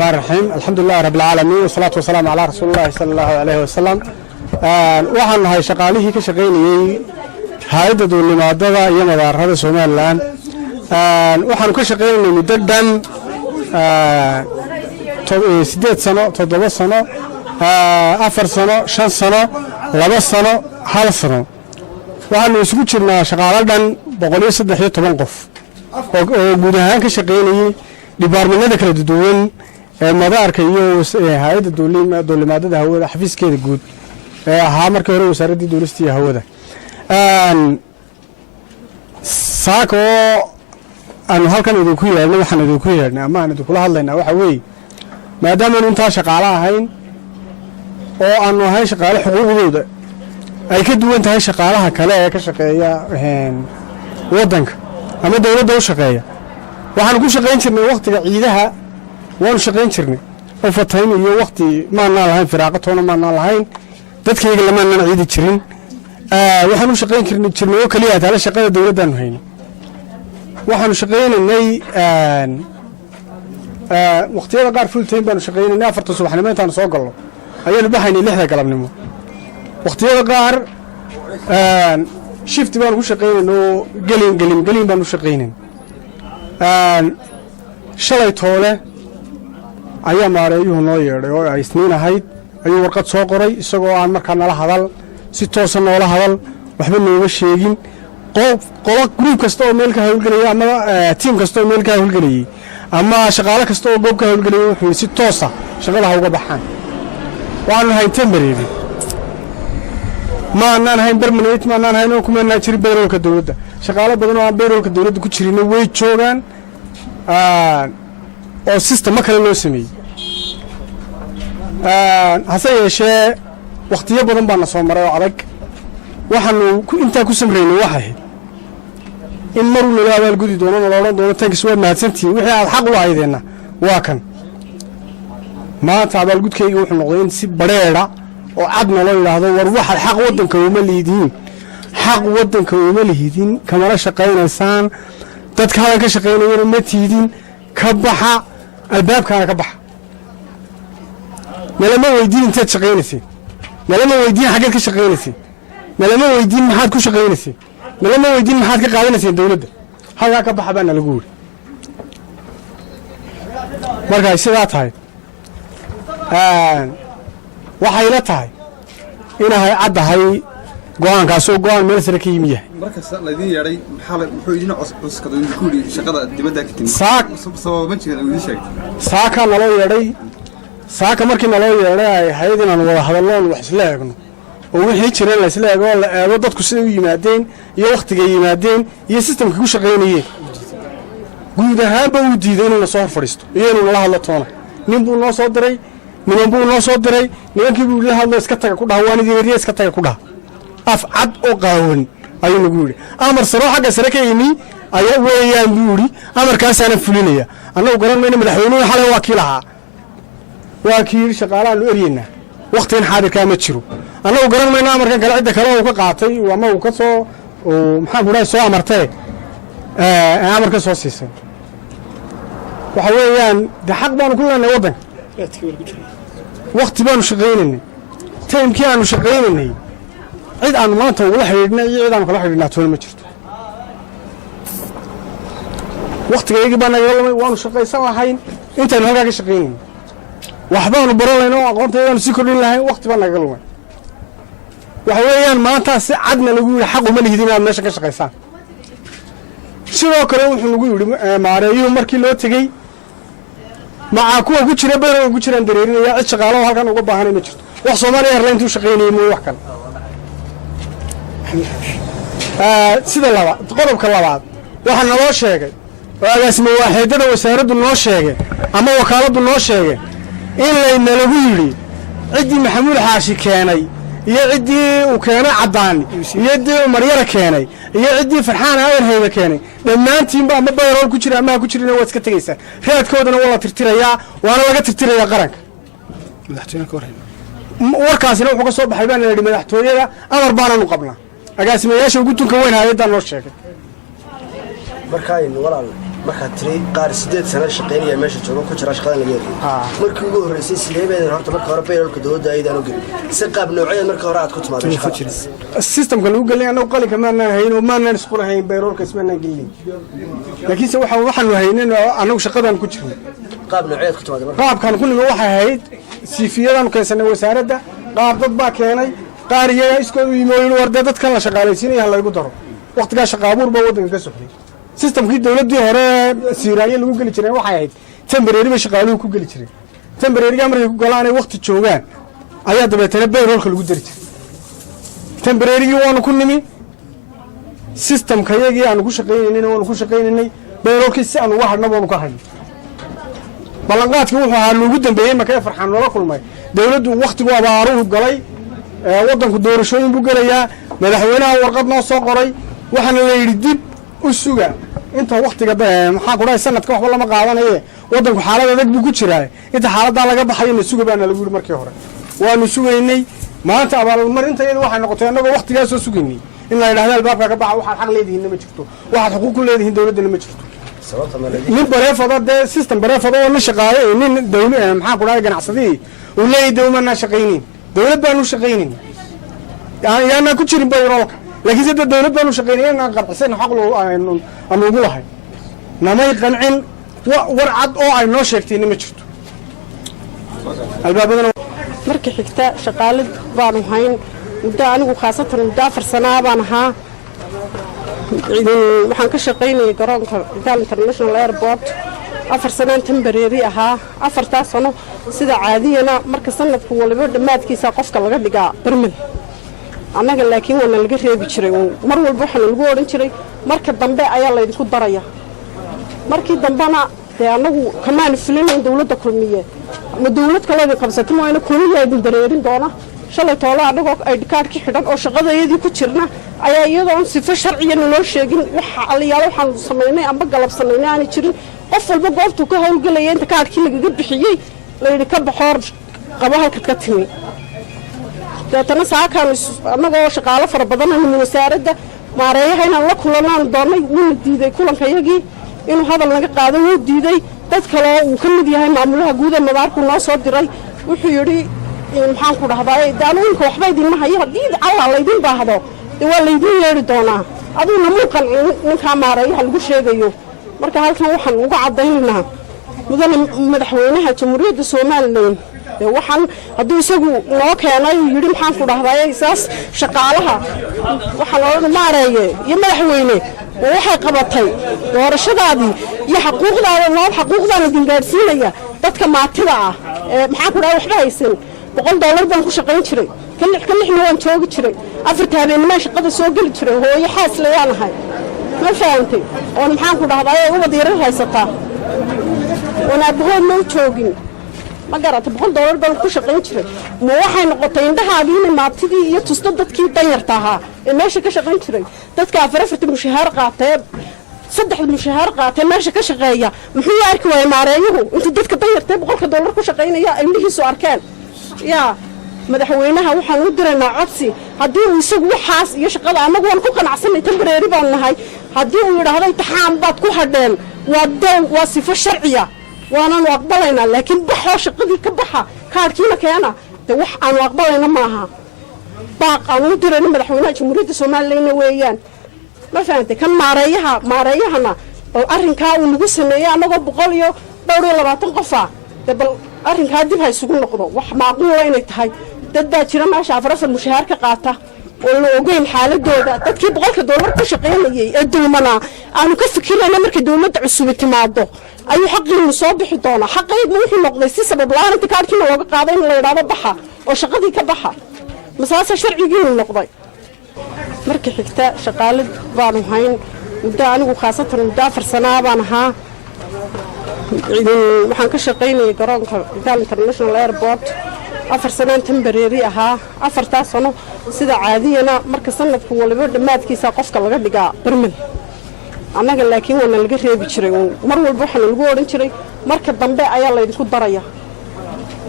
الرحيم الحمد لله رب العالمين والصلاة والسلام على رسول الله صلى الله عليه وسلم waxaan nahay shaqaalihii ka shaqeynayay hay'adda duulimaadada iyo madaarada Soomaaliland waxaan ka shaqeynay muddo dhan 8 sano 7 sano 4 sano 5 sano 2 sano 1 sano waxaan isugu jirnaa shaqaale dhan 113 qof oo guud ahaan ka shaqeynayay departmentada kala duwan madaarka iyo hay'adda duulimaadada hawada xafiiskeeda guud ahaa markii hore wasaaradda duulista hawada saako aan halkan idinku yeelno waxaan idinku yeelnaa ama aan idinku hadlaynaa waxa weey maadaama inta shaqaale ahayn oo aanu ahay shaqaale xuquuqdooda ay ka duwan tahay shaqaalaha kale ee ka shaqeeya wadanka ama dawladda u shaqeeya waxaan ku shaqeyn jirnay waqtiga ciidaha waan shaqeyn jirnay oo fatayn iyo waqti ma aan lahayn firaaqo toona ma aan lahayn dadkayga lama aan ciidi jirin waxaan u shaqeyn jirnay oo kaliya taala shaqada dawladda aan hayno waxaan shaqeynay waqtiyada qaar full time baan shaqeynay 4 subaxnimo intaan soo galno ayaan baxaynay 6 galabnimo waqtiyada qaar shift baan ku shaqeynay gelin baan u shaqeynay shalay toole ayaa maareeyuhu noo yeedhay oo ay isniin ahayd ayuu warqad soo qoray isagoo aan markaa nala hadal si toosan noola hadal waxba nooga sheegin qolo group kasta oo meel ka hawlgelaya ama team kasta oo meel ka hawlgelaya ama shaqaale kasta oo goob ka hawlgelaya wuxuu si toosa shaqada uga baxaan waan ahay temporary ma aanan ahayn permanent ma aanan ahayn kuma naajiri bayrolka dawladda shaqaale badan oo aan bayrolka dawladda ku jirin way joogan oo system kale loo sameeyay hase yeeshee waqtiyo badan baan soo maray oo adag waxaanu inta ku samreynay waxay in mar uu la abaal gudi doono la oran doono tankiis waa mahadsantii wixii aad xaq u haydeena waa kan maanta abaal gudkayga wuxuu noqday in si bareera oo cadna loo yiraahdo war waxa xaq wadanka uma liidin xaq wadanka uma liidin kamala shaqeynaysaan dadka halka ka shaqeynayeen ma tiidin ka baxa albaabka ka baxa malama weydiin inta shaqeynaysid malama weydiin xageed ka shaqeynaysid malama weydiin maxaad ku shaqeynaysid malama weydiin maxaad ka qaadanaysid dawladda halka ka baxa baan lagu wuri marka sidaa tahay waxay la tahay inahay cadahay go'aankaas oo go'aan meel sare ka yimi yahay markaas la idin yeeray muxuu idin cuskado in ku yiri shaqada dibadda ka timid sabab ma jirin uu sheegay saaka naloo yeeray saaka markii naloo yeeray ay hay'ad inaan wada hadalno wax isla eegno oo wixii jireen la isla eego la eego dadku sida u yimaadeen iyo waqtiga yimaadeen iyo systemka ku shaqeynayeen guud ahaanba uu diiday inuu soo fadhiisto iyo inuu la hadlo toona nin buu noo soo diray nimankii buu la hadlo iska taga ku dhawaanidii weeriye iska taga ku dhaha af cad oo qaawan ayuu nagu yiri amar saro xagga sare ka yimi ayaa weeyaan buu yiri amarkaas aan fulinaya annagu garan mayna madaxweynuhu xalay waa kiil shaqaalaha loo eriyana waqtigan xaadirka ma jiro annagu garan mayna amarkan kala cid kale oo ka qaatay ama uu ka soo maxaa buuray soo amartay amarka soo siisay waxa weeyaan xaq baan ku leenahay wadanka waqti baan shaqeynay taymkii aanu shaqeynay cid aan maanta wada xiriirnay iyo cid aan kala xiriirnaa toona ma jirto waqtigeedii baan naga lumay waanu shaqeysan lahayn intaan halka ka shaqeynay waxbaanu baranayno aqoonteedana si kordhin lahayn waqti baan naga lumay waxa weeyaan maanta si cadna lagu yiri xaq uma lihidin inaad meesha ka shaqeysaan sidoo kale wuxuu nagu yiri maareeyuhu markii loo tagay maca kuwa ku jira bayro ku jiraan dareerinaya cid shaqaale halkan uga baahanay ma jirto wax Soomaaliya Airlines uu shaqeynayay mooy wax kale sida qodobka labaad waxa naloo sheegay agaasimo waaxeedada wasaaraddu noo sheegay ama wakaaladdu noo sheegay in layna lagu yiri cidii maxamuud xaashi keenay iyo cidii uu keenay cadaan iyo cidii Maryara keenay iyo cidii Farxaan Aadan hayda keenay dhammaantiin ba ama bayrool ku jira ama ku jirina waa iska tagaysan raadkoodana waa la tirtirayaa waana laga tirtirayaa qaranka madaxtooyada ka wareey warkaasina wuxuu ka soo baxay baan leeyahay madaxtooyada amar baananu qabnaa agaasimayaasha ugu tunka weyn hay'adda noo sheegay markaa in walaal markaad tiri qaar 8 sano shaqeynaya meesha jooga ku jira shaqada laga yeeray markii ugu horeysay sidee bay horta marka hore payrollka dawladda aydan u gelin si qaab noocyada marka hore aad ku timaado systemka lagu galay anagu qalinka ma hayno ma aan isku rahayn payrollka ismana gelin laakiin se waxaanu haynay anagu shaqadan ku jirno qaab noocyada ku timaado qaabkan kulliga waxa ahayd siifiyadan keensanay wasaaradda qaab dad baa keenay qaar iyaga iskoodu yimooyin warda dadka la shaqaalaysiinaya la igu daro waqtiga shaqaabuur baa wadanka ka socday systemkii dawladii hore siiraaye lagu gali jiray waxay ahayd temporary ba shaqaaluhu ku gali jiray temporary-ga markay ku galaan ay waqti joogaan ayaa dabeetana payrollka lagu dari jiray temporary-gii waanu ku nimi systemka iyagii aanu ku shaqaynaynay payrollkii si aan uga hadhna waanu ka hadhnay ballanqaadkii wuxuu ahaa loogu dambeeyey markay farxaan noola kulmay dawladdu waqtigu abaaruhu galay waddanku doorashooyin buu gelayaa madaxweynaha warqad noo soo qoray waxaana la yidhi dib u suga inta waqtiga maxaan ku dhahay sanadka waxba lama qaadanaye waddanku xaalad adag buu ku jiraa inta xaaladdaa laga baxayo na suga baana lagu yidhi markii hore waanu sugaynay maanta abaalmarinta iyada waxay noqotay annagoo waqtigaa soo sugaynay in la yidhahda albaabka ka baxa waxaad xaq leedihiinna ma jirto waxaad xuquuq ku leedihiin dawladdana ma jirto nin bareefada dee system bareefada oo la shaqaayo nin dawla maxaan ku dhahay ganacsadii uu leeyahay dawladna shaqaynin dawlad baanu shaqaynin yaanaan ku jirin payrollka laakiin sida dawlad baanu shaqaynay inaan qarxisan xaq loo aanu ugu lahay namay qancin war cad oo ay noo sheegtayna ma jirto albaabadana marka xigta shaqaalid baanu hayn muddo anigu khaasatan muddo 4 sano baan ahaa waxaan ka shaqaynayay garoonka Gal International Airport 4 sano temporary ahaa 4 sano sida caadiyana marka sanadku waliba dhamaadkiisa qofka laga dhigaa barmil annaga laakiin wana laga reebi jiray mar walba waxa lagu oran jiray marka dambe ayaa la idinku daraya markii dambana de anagu kamaan filayn dawladda kulmiye ma dawlad kale ay qabsatay ma ayna kulmiye ay dareerin doona shalay toolo anagoo ay card-ki xidhan oo shaqadayadii ku jirna ayaa iyadoo sifo sharciyan loo sheegin waxa aliyaal waxaan sameynay amba galabsanaynay aan jirin qof walba goobtu ka hawlgalay inta card-ki laga bixiyay la yiri ka baxoor qaba halka ka timi dadana saakan anagoo shaqaale fara badan oo wasaaradda maareeyaha inaan la kulanaan doonay wuu diiday kulankayagii inuu hadal naga qaado wuu diiday dad kale uu ka mid yahay maamulaha guud ee madaarku noo soo diray wuxuu yiri maxaan ku dhahdaa daanuunka waxba idin ma hayo hadii alla la idin baahdo waa la idin yeeri doonaa aduna muuqan ninka maareeyaha lagu sheegayo marka halkan waxaan uga cadaynaynaa mudane madaxweynaha jamhuuriyadda Soomaaliland waxaan haduu isagu noo keenay yiri maxaan ku dhahdaa isaas shaqaalaha waxa loo maareeyay iyo madaxweyne waxay qabatay doorashadaadii iyo xuquuqdaada idin gaarsiinaya dadka maatida ah maxaan ku dhahdaa waxba haysan $100 baan ku shaqayn jiray kalixna waan joogi jiray 4 habeenimo shaqada soo gali jiray hooyo xaas leeyahay ma fahamtay oo maxaan ku dhahdaa uba diiran haysataa wana bahood ma joogin ma garata $100 baan ku shaqayn jiray ma waxay noqotay indhahaadii in maatidii iyo tusto dadkii danyarta ahaa ee meesha ka shaqayn jiray dadka 4 mushaar qaatay 3 mushaar qaatay meesha ka shaqeeya muxuu arki waayay maareeyuhu inta dadka danyarta $100 ku shaqaynaya ay lihiisu arkeen يا madaxweynaha waxaan u diraynaa codsi hadii uu isagu waxaas iyo shaqada anagu waan ku qanacsanay temporary baan nahay hadii uu yiraahdo imtixaan baad ku hadheen waa sifo sharciya waanaan aqbalaynaa laakiin baxo shaqadii ka baxa kaarkiina keena wax aan aqbalayna maaha baaq aan u diraynaa madaxweynaha jamhuuriyadda Soomaaliland weeyaan ma fahamtay kan maareeyahana oo arrinkaa uu nagu sameeyay anagoo 120 qof ah bal arrinkaa dib ha isugu noqdo wax macquul ah inay tahay dad baa jira meesha 4 mushaar ka qaata oo la ogeyn xaaladooda dadkii $100 ku shaqeynayay ee dulmana aanu ka fikirayna marka dawladda cusub timaado ayuu xaqiimu soo bixi doona xaqeedu wuxuu noqday si sabab la'aan inta kaarkiina looga qaaday in la yiraahdo baxa oo shaqadii ka baxa masaasa sharcigiina noqday marka xigta shaqaalid baanu hayn muddo anigu khaasatan muddo 4 sano baan ahaa waxaan ka shaqaynayay garoonka Gal International Airport 4 sano temporary ahaa 4 sano sida caadiyana marka sanadku waliba dhamaadkiisa qofka laga dhigaa barmil annaga laakiin wana laga reebi jiray mar walba waxa lagu oran jiray marka dambe ayaa la idinku daraya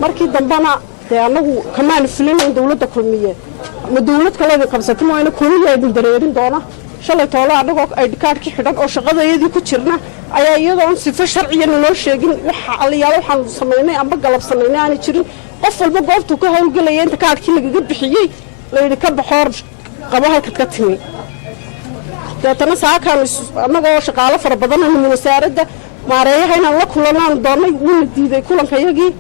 markii dambana de anagu kamaan filayn dawladda kulmiye ma dawlad kale ay qabsatay ma ayna kulmiye ay dareerin doona shalay toolo anagoo ay card-ki xidhan oo shaqadayadii ku jirna ayaa iyadoon sifo sharciyana noo sheegin waxa aliyaalo waxaan samaynay amba galab samaynay aan jirin qof walba goobtu ka howlgalaya inta kaadkii lagaga bixiyay la yiri ka baxoor qabo halka ka timi dadana saakaan annagoo shaqaale fara badan oo wasaaradda maareeyaha inaan la kulanaan doonay wuu diiday kulankayagii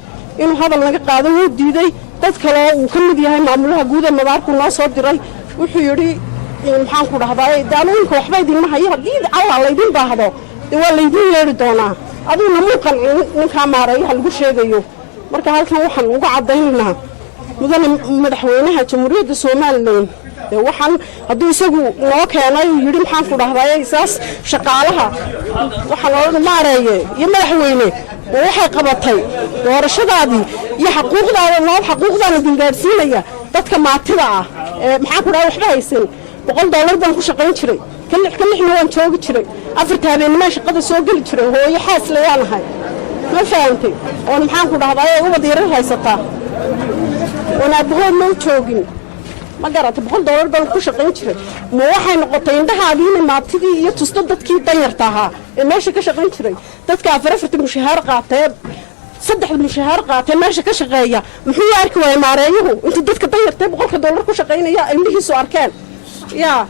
inuu hadal naga qaado wuu diiday dad kale uu ka mid yahay maamulaha guud ee madaarku noo soo diray wuxuu yiri maxaan ku dhahdaa daanuunka waxba idin hayo hadii alla la idin baahdo waa la idin yeeri doonaa aduna muuqan ninka maareeyaha lagu sheegayo marka halkan waxaan uga cadaynaynaa mudane madaxweynaha jamhuuriyadda Soomaaliland waxaan hadduu isagu noo keenay yiri maxaan ku dhahdaa isaas shaqaalaha waxa loo maareeyay iyo madaxweyne waxay qabatay doorashadaadii iyo xuquuqdaana dingaarsiinaya dadka maatida ah maxaan ku dhahdaa waxba haysan $100 baan ku shaqayn jiray kalixna waan joogi jiray afarta habeenimo shaqada soo gali jiray hooyo xaas leeyahay ma fahamtay oo maxaan ku dhahdaa uba diiran haysataa wana boqol ma joogin ma garata $100 baan ku shaqayn jiray ma waxay noqotay indhahaadii maatidii iyo tusto dadkii danyarta ahaa ee meesha ka shaqayn jiray dadka afarta mushaar qaatay saddex mushaar qaatay meesha ka shaqeeya muxuu arki waayay maareeyuhu inta dadka danyarta $100 ku shaqaynaya indhihiisu arkeen yaa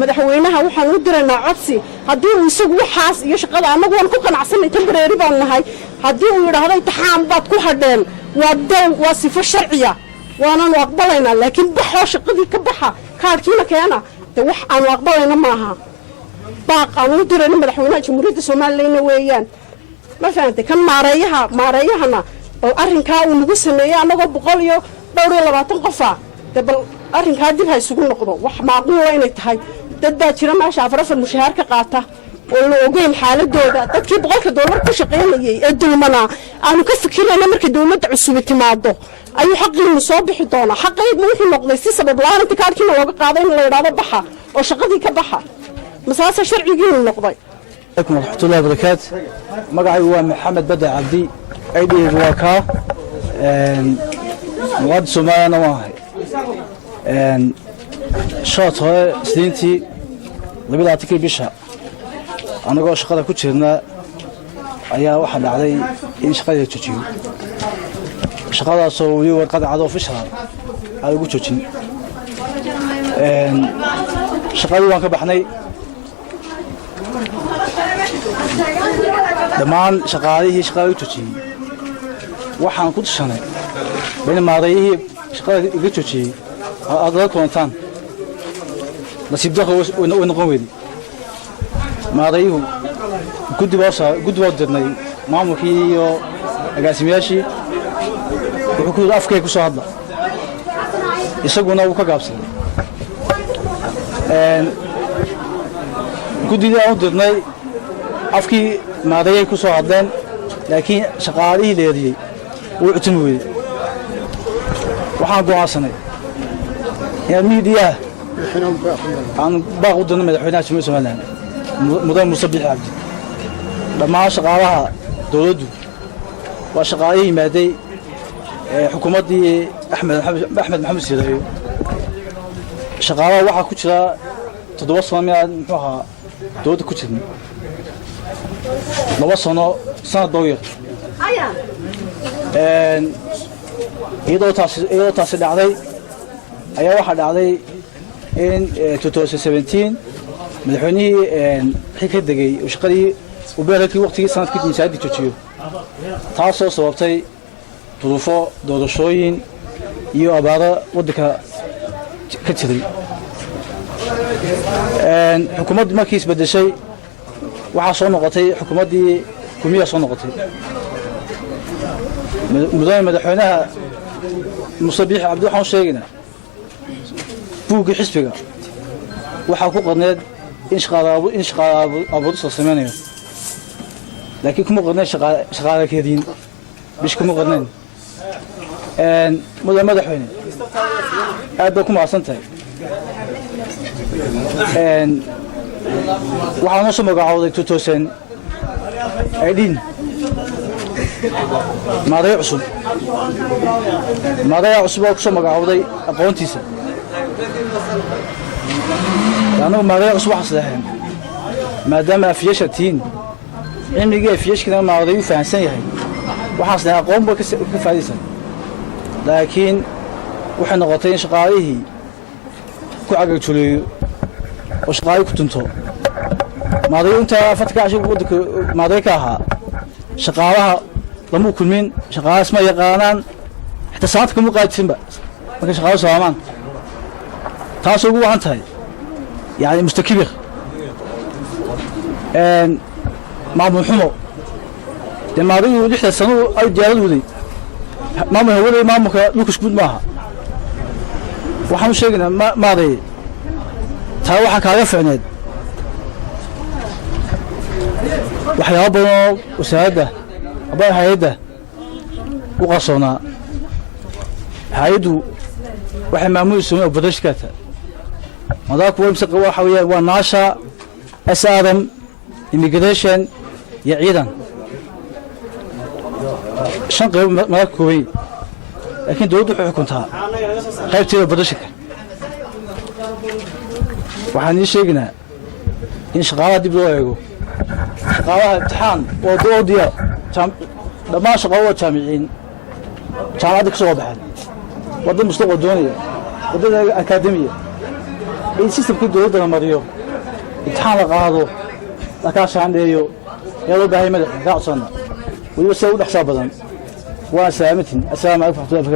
madaxweynaha waxaan u diraynaa codsi haddii uu isagu waxaas iyo shaqada anagu waan ku qanacsanay temporary baan nahay haddii uu yidhaahdo imtixaan baad ku hadheen waa sifo sharciya waananu aqbalaynaa laakiin baxoo shaqadii ka baxa kaadhkiina keena dee wax aanu aqbalayna maaha baaq aan u dirayna madaxweynaha jamhuuriyadda Soomaaliland weeyaan ma fahamtay kan maareeyahana oo arrinkaa uu nagu sameeyey annagoo 120 qof ah bal arrinkaa dib ha isugu noqdo wax macquul ah inay tahay dad baa jira meesha afar mushaar ka qaata oo la ogeyn xaaladooda dadkii $100 ku shaqeynayay ee dulmana aanu ka fikirayna marka dawladda cusub timaado ayuu xaqiimu soo bixi doona xaqeedu wuxuu noqday si sabab la'aan inta kaadkiina looga qaaday in la yiraahdo baxa oo shaqadii ka baxa masaasa sharcigiina noqday عليكم ورحمة الله وبركاته مقعي هو محمد بدع عبدي أيدي الواكا مواد سوماليا نواهي شاط هاي سنينتي لبدا عتكي بيشها أنا قوة شقادة كتشيرنا أيها واحد علي إن شقادة تشيو شقادة صووي ورقادة عدو فيشها هذا قوة تشيو شقادة وانك بحني dhammaan shaqaalihii shaqada joojiyay waxaan ku tashanay in maareeyihii shaqada iga joojiyay aad la koontaan nasiib darro way noqon weyday maareeyuhu guddiba dirnay maamulkii iyo agaasimayaashii wuxuu ku yidhi afkay ku soo hadla isaguna wuu ka gaabsaday guddidii aan u dirnay afkii maareeyay ku soo hadleen laakiin shaqaalihii leediyay wuu cutumi weeyey waxaan go'aansanay in miidiyaha aan baaq u dirno madaxweynaha jamhuuriyadda Soomaaliland mudane Muuse Biixi Cabdi dhammaan shaqaalaha dawladdu waa shaqaalihii yimaaday xukuumaddii Axmed Maxamed Siirayo shaqaalaha waxaa ku jira 7 sano muxuu ahaa dawladda ku jirnay 2 sano sanad baa u yar iyadoo taasi dhacday ayaa waxaa dhacday in 2017 madaxweynihii wixii ka degay shaqadii u beeralkii waqtigii sanadkii miisaaniyadda joojiyo taasoo sababtay duruufo doorashooyin iyo abaaro waddanka ka jiray xukuumaddu markii isbedeshay waxaa soo noqotay xukuumaddii kumiya soo noqotay mudane madaxweynaha Muuse Biixi Cabdi waxaan sheegaynaa buuggii xisbiga waxaa ku qorneed in shaqaale abuuris la sameynayo laakiin kuma qorneen shaqaale keediin bish kuma qorneen mudane madaxweyne aad bay ku mahadsan tahay waxaa noo soo magacaawday 2018 maareey cusub oo ku soo magacaawday aqoontiisa anagu maareey cusub waxaa sadeexeen maadaama afyeesha tihiin cilmigii fiyashkina maaday u fahansan yahay waxaasna aqoonba ka faa'idaysan laakiin waxay noqotay in shaqaalihii ku cagagjuleeyo oo shaqaalihii ku tunto maaday intaa fatka cashiga waddanka maaday ka ahaa shaqaalaha lama kulmin shaqaalahaas ma yaqaanaan حتى ساعات كم قاعد سنبا ما كان شغال سوامان تاسو هو أنت هاي يعني مستكبر مع محمد لما رأيوا لحد السنة أي جالد ودي ما هو ولي ما لوكش بود معها وحنا شيءنا ما ذي ترى واحد كعرف عناد وحيا أبونا وسعادة أبونا هيدا وقصنا هايدو waxay maamulaysaa badashkata madax ku wamsaq waxa weeyaan waa naasha asaadan immigration iyo ciidan shan qayb madax ku weey laakiin dawladdu waxay xukuntaa qaybteeda badashka waxaan sheegnaa in shaqaalaha dib loo eego shaqaalaha imtixaan oo doodiya dhammaan shaqaalaha jaamiciin jaamacadda ka soo baxay waddan mustaqbal doonaya waddada akaademiya in systemka dawladda la mariyo imtixaan la qaado la kaa shaandheeyo ee loo baahay madaxa ka codsana weliba sida u dhaqsaa badan waa salaamantiin assalaamu calaykum